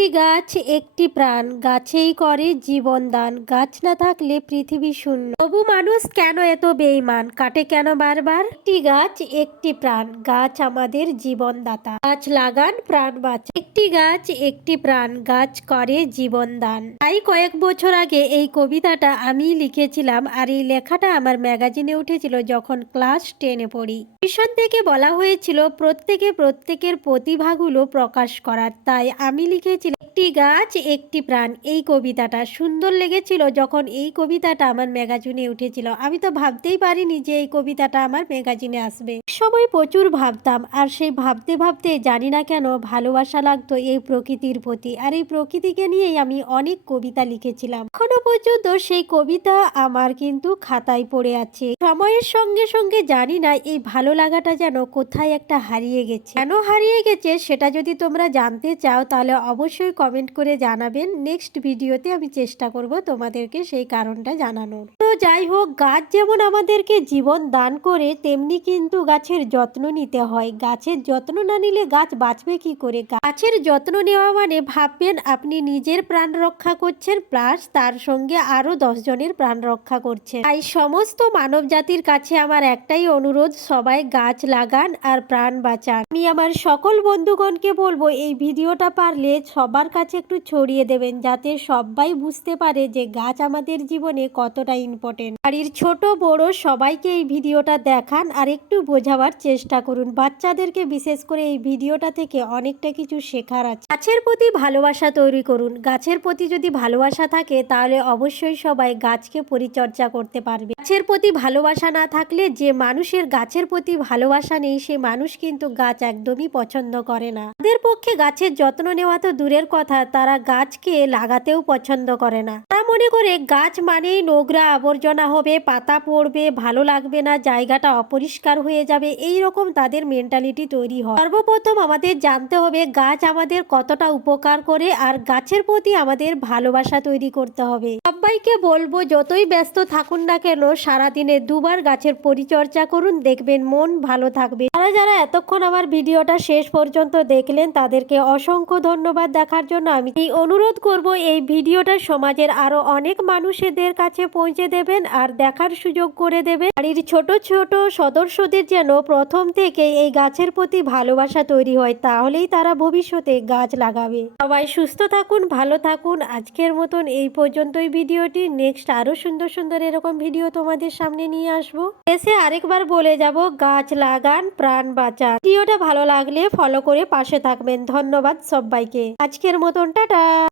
একটি গাছ একটি প্রাণ, গাছেই করে জীবন দান। গাছ না থাকলে পৃথিবী শূন্য। তবু মানুষ কেন এত বেঈমান, কাটে কেন বারবার? একটি গাছ একটি প্রাণ, গাছ আমাদের জীবনদাতা। গাছ লাগান, প্রাণ বাঁচান। একটি গাছ একটি প্রাণ, গাছ করে জীবন দান। তাই কয়েক বছর আগে এই কবিতাটা আমি লিখেছিলাম, আর এই লেখাটা আমার ম্যাগাজিনে উঠেছিল যখন ক্লাস 10-এ পড়ি। মিশন থেকে বলা হয়েছিল প্রত্যেকের প্রতিভাগুলো প্রকাশ করার। তাই আমি লিখেছিলাম একটি গাছ একটি প্রাণ। এই কবিতাটা সুন্দর লেগেছিল যখন এই কবিতাটা আমার ম্যাগাজিনে উঠেছিল। আমি তো ভাবতেই পারিনি যে এই কবিতাটা আমার ম্যাগাজিনে আসবে। সময় প্রচুর ভাবতাম, আর সেই ভাবতে ভাবতে জানি না কেন ভালোবাসা লাগতো এই প্রকৃতির প্রতি। আর এই প্রকৃতিকে নিয়েই আমি অনেক কবিতা লিখেছিলাম। এখনো পর্যন্ত সেই কবিতা আমার কিন্তু খাতায় পড়ে আছে। সময়ের সঙ্গে সঙ্গে জানি না এই ভালো লাগাটা যেন কোথায় একটা হারিয়ে গেছে। কেন হারিয়ে গেছে সেটা যদি তোমরা জানতে চাও তাহলে অবশ্যই কমেন্ট করে জানাবেন। নেক্সট ভিডিওতে আমি চেষ্টা করব তোমাদেরকে সেই কারণটা জানানোর। তো যাই হোক, গাছ যেমন আমাদেরকে জীবন দান করে, তেমনি কিন্তু গাছের যত্ন নিতে হয়। গাছের যত্ন না নিলে গাছ বাঁচবে কি করে? গাছের যত্ন নেওয়া মানে ভাববেন আপনি নিজের প্রাণ রক্ষা করছেন, প্লাস তার সঙ্গে আরো 10 জনের প্রাণ রক্ষা করছেন। তাই সমস্ত মানব জাতির কাছে আমার একটাই অনুরোধ, সবাই গাছ লাগান আর প্রাণ বাঁচান। আমি আমার সকল বন্ধুগণকে বলবো এই ভিডিওটা পারলে সবার কাছে একটু ছড়িয়ে দেবেন, যাতে সবাই বুঝতে পারে যে গাছ আমাদের জীবনে কতটা ইম্পর্টেন্ট। বাড়ির ছোট বড় সবাইকে এই ভিডিওটা দেখান আর একটু বোঝাবার চেষ্টা করুন। বাচ্চাদেরকে বিশেষ করে এই ভিডিওটা থেকে অনেকটা কিছু শেখার আছে। গাছের প্রতি ভালোবাসা তৈরি করুন। গাছের প্রতি যদি ভালোবাসা থাকে তাহলে অবশ্যই সবাই গাছকে পরিচর্যা করতে পারবে। গাছের প্রতি ভালোবাসা না থাকলে, যে মানুষের গাছের প্রতি ভালোবাসা নেই সে মানুষ কিন্তু গাছ একদমই পছন্দ করে না। তাদের পক্ষে গাছের যত্ন নেওয়া তো দূরের কথা, তারা গাছকে লাগাতেও পছন্দ করে না। তারা মনে করে গাছ মানেই নোংরা আবর্জনা হবে, পাতা পড়বে, ভালো লাগবে না, জায়গাটা অপরিষ্কার হয়ে যাবে, এই রকম তাদের মেন্টালিটি তৈরি হয়। সর্বপ্রথম আমাদের জানতে হবে গাছ আমাদের কতটা উপকার করে, আর গাছের প্রতি আমাদের ভালোবাসা তৈরি করতে হবে। সবাইকে বলবো যতই ব্যস্ত থাকুন না কেন সারাদিনে 2বার গাছের পরিচর্যা করুন, দেখবেন মন ভালো থাকবে। যারা এতক্ষণ আমার ভিডিওটা শেষ পর্যন্ত দেখলেন তাদেরকে অসংখ্য ধন্যবাদ দেখার জন্য। আমি অনুরোধ করব এই ভিডিওটা সমাজের আরো অনেক মানুষদের কাছে পৌঁছে দেবেন আর দেখার সুযোগ করে দেবেন। বাড়ির ছোট ছোট সদস্যদের যেন প্রথম থেকে এই গাছের প্রতি ভালোবাসা তৈরি হয়, তাহলেই তারা ভবিষ্যতে গাছ লাগাবে। সবাই সুস্থ থাকুন, ভালো থাকুন। আজকের মতন এই পর্যন্তই ভিডিওটি। নেক্সট আরো সুন্দর সুন্দর এরকম ভিডিও তোমাদের সামনে নিয়ে আসবো। এসে আরেকবার বলে যাব, গাছ লাগান, প্রাণ বাঁচান। ভিডিওটা ভালো লাগলে ফলো করে পাশে থাকবেন। ধন্যবাদ সবাইকে। আজকের মতন টাটা।